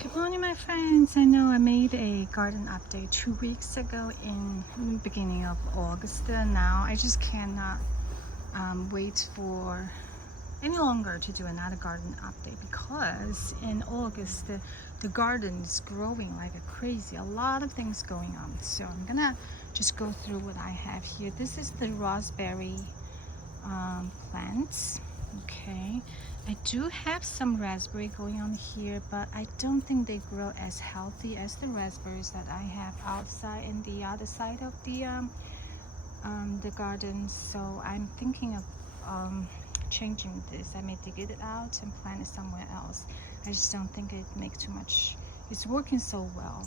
Good morning, my friends. I know I made a garden update 2 weeks ago in the beginning of August. Now I just cannot wait for any longer to do another garden update because in August the garden is growing like a crazy. A lot of things going on. So I'm gonna just go through what I have here. This is the raspberry plants. Okay, I do have some raspberry going on here, but I don't think they grow as healthy as the raspberries that I have outside in the other side of the garden. So I'm thinking of changing this. I may dig it out and plant it somewhere else. I just don't think it makes too much. It's working so well,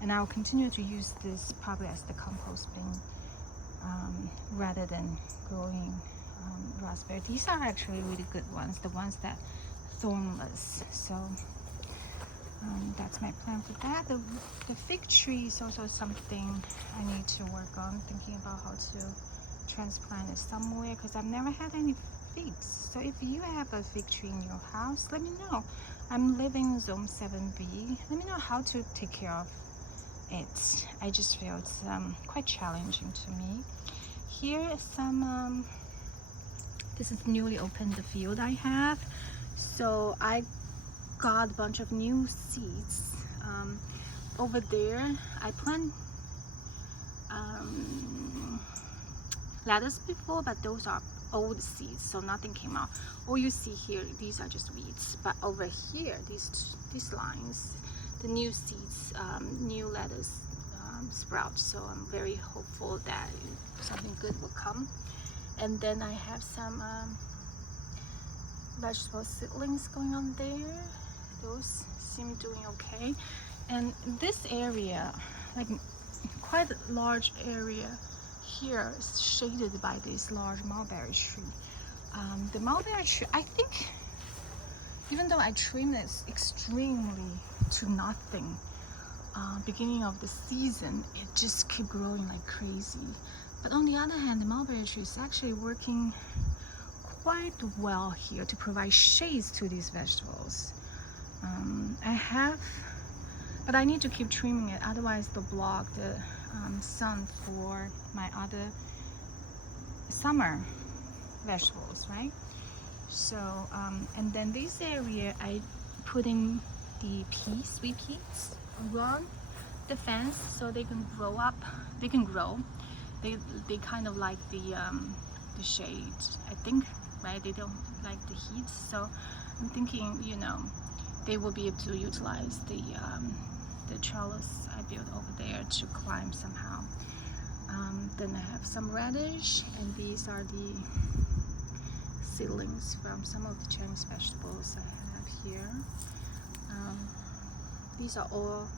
and I'll continue to use this probably as the compost bin rather than growing raspberry. These are actually really good ones, the ones that thornless. So that's my plan for that. The fig tree is also something I need to work on, thinking about how to transplant it somewhere because I've never had any figs. So if you have a fig tree in your house, let me know. I'm living in zone 7B. Let me know how to take care of it. I just feel it's quite challenging to me. Here is some this is newly opened the field I have, so I got a bunch of new seeds. Over there I planted lettuce before, but those are old seeds, so nothing came out. All you see here, these are just weeds, but over here, these lines, the new seeds, new lettuce sprout. So I'm very hopeful that something good will come. And then I have some vegetable seedlings going on there. Those seem doing okay. And this area, like quite a large area here, is shaded by this large mulberry tree. The mulberry tree, I think, even though I trimmed it extremely to nothing, beginning of the season, it just kept growing like crazy. But on the other hand, the mulberry tree is actually working quite well here to provide shades to these vegetables. But I need to keep trimming it, otherwise they'll block the sun for my other summer vegetables, right? So, and then this area, I put in the sweet peas around the fence so they can grow up. They can grow. They kind of like the shade, I think, right? They don't like the heat, so I'm thinking, they will be able to utilize the trellis I built over there to climb somehow. Then I have some radish, and these are the seedlings from some of the Chinese vegetables I have here. These are all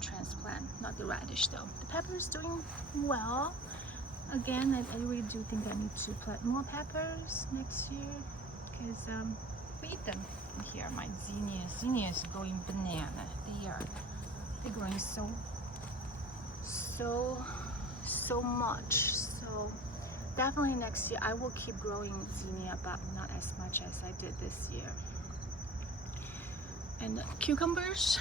transplant, not the radish though. The pepper is doing well. Again, I really do think I need to plant more peppers next year because we eat them. And here my zinnias is going banana. They're growing so much. So definitely next year I will keep growing zinnia, but not as much as I did this year. And the cucumbers,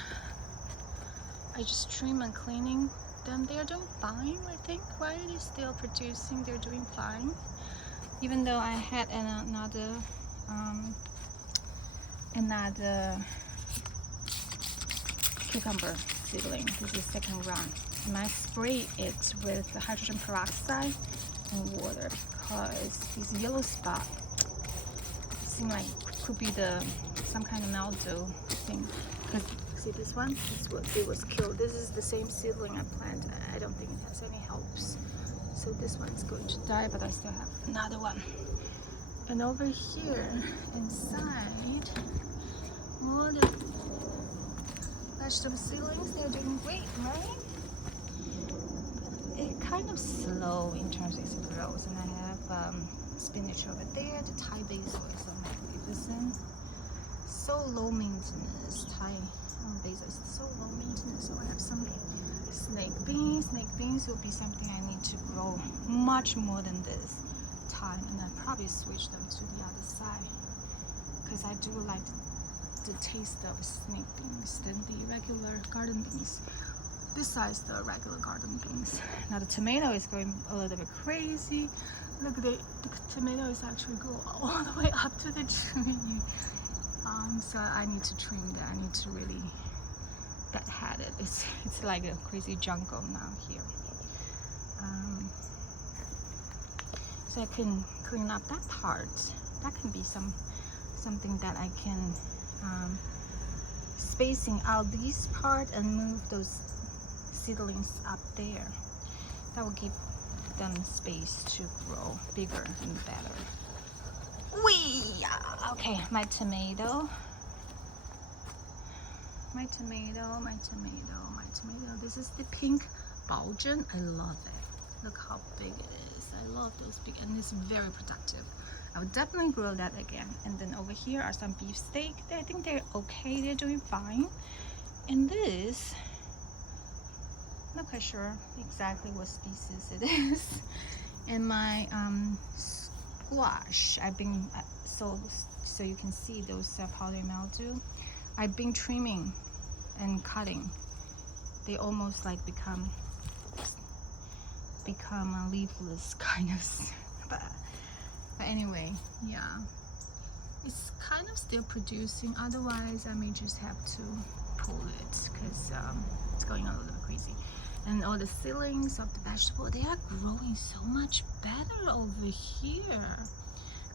I just trim and cleaning them. They are doing fine, I think. Why are they still producing? They're doing fine. Even though I had another cucumber seedling. This is the second run. And I spray it with the hydrogen peroxide and water because these yellow spots seem like could be some kind of mildew thing. Because see this one? It was killed. This is the same seedling I planted. I don't think it has any hopes. So this one is going to die, but I still have another one. And over here inside, all the vegetable seedlings, they're doing great, right? It's kind of slow in terms of its growth. And I have spinach over there. The Thai basil is magnificent. So low maintenance. Thai basil is so low maintenance. So I have some snake beans. Snake beans will be something I need to grow much more than this time, and I'll probably switch them to the other side because I do like the taste of snake beans than the regular garden beans. Besides the regular garden beans. Now the tomato is going a little bit crazy. Look, the tomato is actually grow all the way up to the tree. So I need to trim that. I need to really deadhead it. It's like a crazy jungle now here. So I can clean up that part. That can be something that I can spacing out this part and move those seedlings up there. That will give them space to grow bigger and better. Wee! Okay, my tomato. This is the pink baozhen. I love it. Look how big it is. I love those big, and it's very productive. I would definitely grow that again. And then over here are some beefsteak. I think they're okay. They're doing fine. And this, not quite sure exactly what species it is. And my squash, I've been so you can see those powdery mildew. I've been trimming and cutting. They almost like become a leafless kind of. But anyway, yeah, it's kind of still producing. Otherwise, I may just have to pull it because it's going a little bit crazy. And all the seedlings of the vegetable, they are growing so much better over here.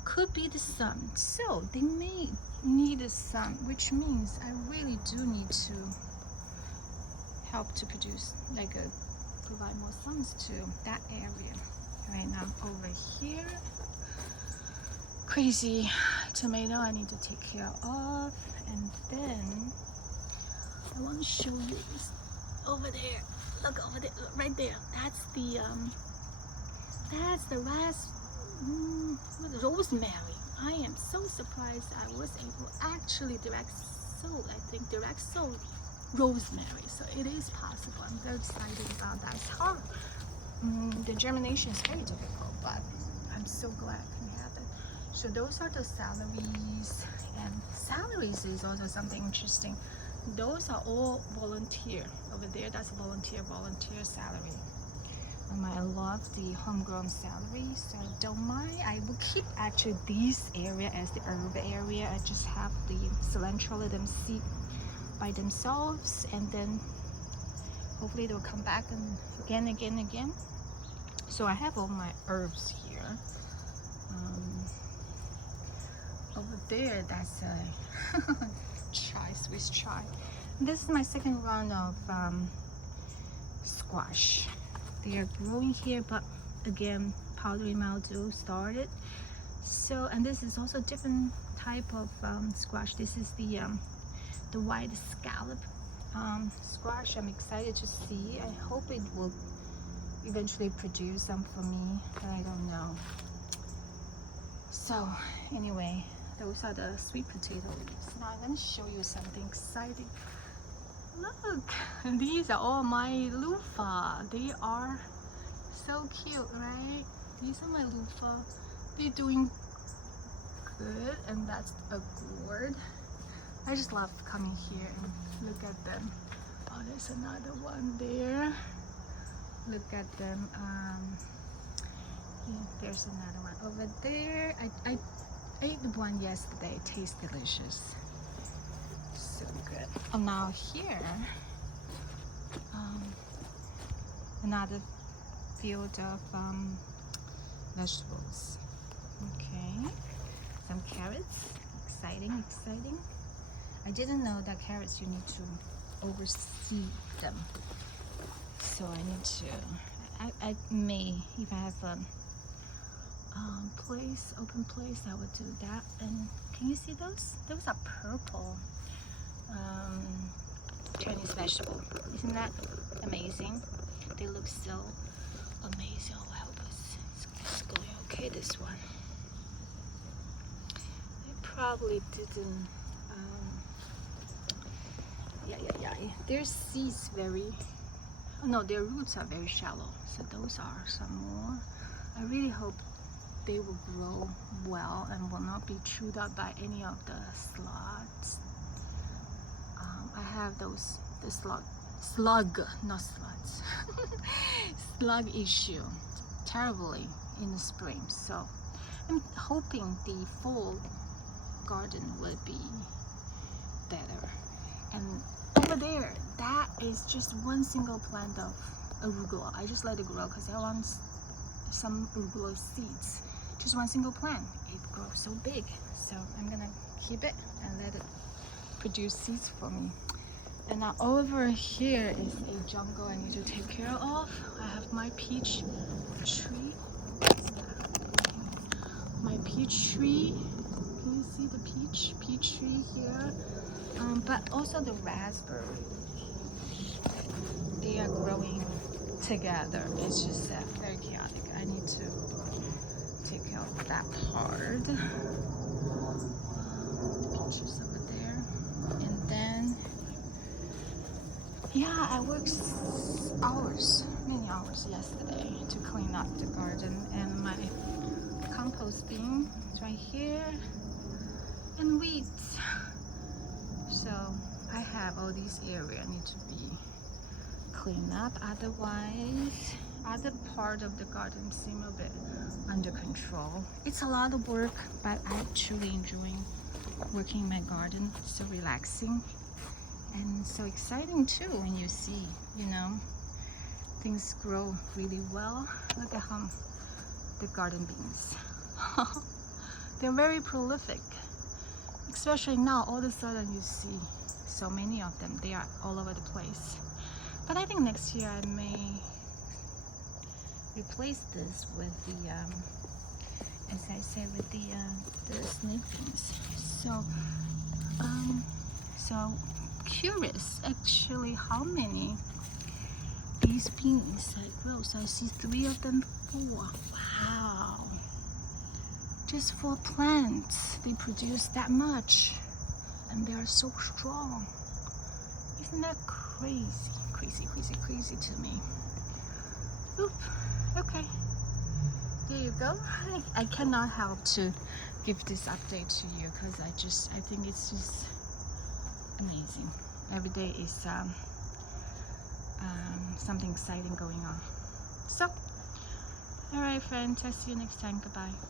Could be the sun. So they may need the sun, which means I really do need to help to produce, like provide more suns to that area. Right now over here, crazy tomato I need to take care of. And then I want to show you this over there. Look over there, right there. That's the rosemary. I am so surprised I was able actually direct sow rosemary. So it is possible. I'm very excited about that. It's hard. The germination is very difficult, but I'm so glad I can have it. So those are the celeries, and celeries is also something interesting. Those are all volunteer. Over there, that's volunteer celery. I love the homegrown celery, so don't mind. I will keep actually this area as the herb area. I just have the cilantro, let them seed by themselves, and then hopefully they'll come back and again. So I have all my herbs here. Over there, that's a Swiss chai. This is my second round of squash. They are growing here, but again, powdery mildew started. So, and this is also a different type of squash. This is the white scallop squash. I'm excited to see. I hope it will eventually produce some for me, but I don't know. So anyway, those are the sweet potato leaves. Now I'm going to show you something exciting. Look, these are all my loofah. They are so cute, right? These are my loofah. They're doing good, and that's a gourd. I just love coming here and look at them. Oh, there's another one there. Look at them. Yeah, there's another one over there. I ate one yesterday. It tastes delicious. So good. Oh, now here, another field of vegetables. Okay, some carrots. Exciting. I didn't know that carrots you need to oversee them. So I need to. I may, if I have a open place, I would do that. And can you see those? Those are purple. Chinese vegetable. Isn't that amazing? They look so amazing. Oh, help us. It's going okay, this one. I probably didn't. Yeah. Their seeds their roots are very shallow. So those are some more. I really hope they will grow well and will not be chewed up by any of the slugs. I have the slug, not slugs, slug issue terribly in the spring. So I'm hoping the fall garden would be better. And over there, that is just one single plant of arugula. I just let it grow because I want some arugula seeds. Just one single plant. It grows so big. So I'm gonna keep it and let it produce seeds for me. And now over here is a jungle I need to take care of. I have my peach tree. My peach tree. Can you see the peach tree here? But also the raspberry. They are growing together. It's just very chaotic. I need to take care of that part. The peaches over there. And then, yeah, I worked many hours yesterday to clean up the garden, and my compost bin is right here, and weeds. So I have all these areas need to be cleaned up. Otherwise, other part of the garden seem a bit under control. It's a lot of work, but I actually enjoying working in my garden. So relaxing and so exciting too when you see, you know, things grow really well. Look at how the garden beans. They're very prolific. Especially now, all of a sudden you see so many of them. They are all over the place. But I think next year I may replace this with the, as I say, with the snake beans. So curious actually how many these beans I grow. So I see 3 of them, 4. Wow. Just 4 plants, they produce that much, and they are so strong. Isn't that crazy? Crazy to me. Oop. Okay. There you go. I cannot help to give this update to you because I think it's just amazing. Every day is something exciting going on. So, all right, friends. I'll see you next time. Goodbye.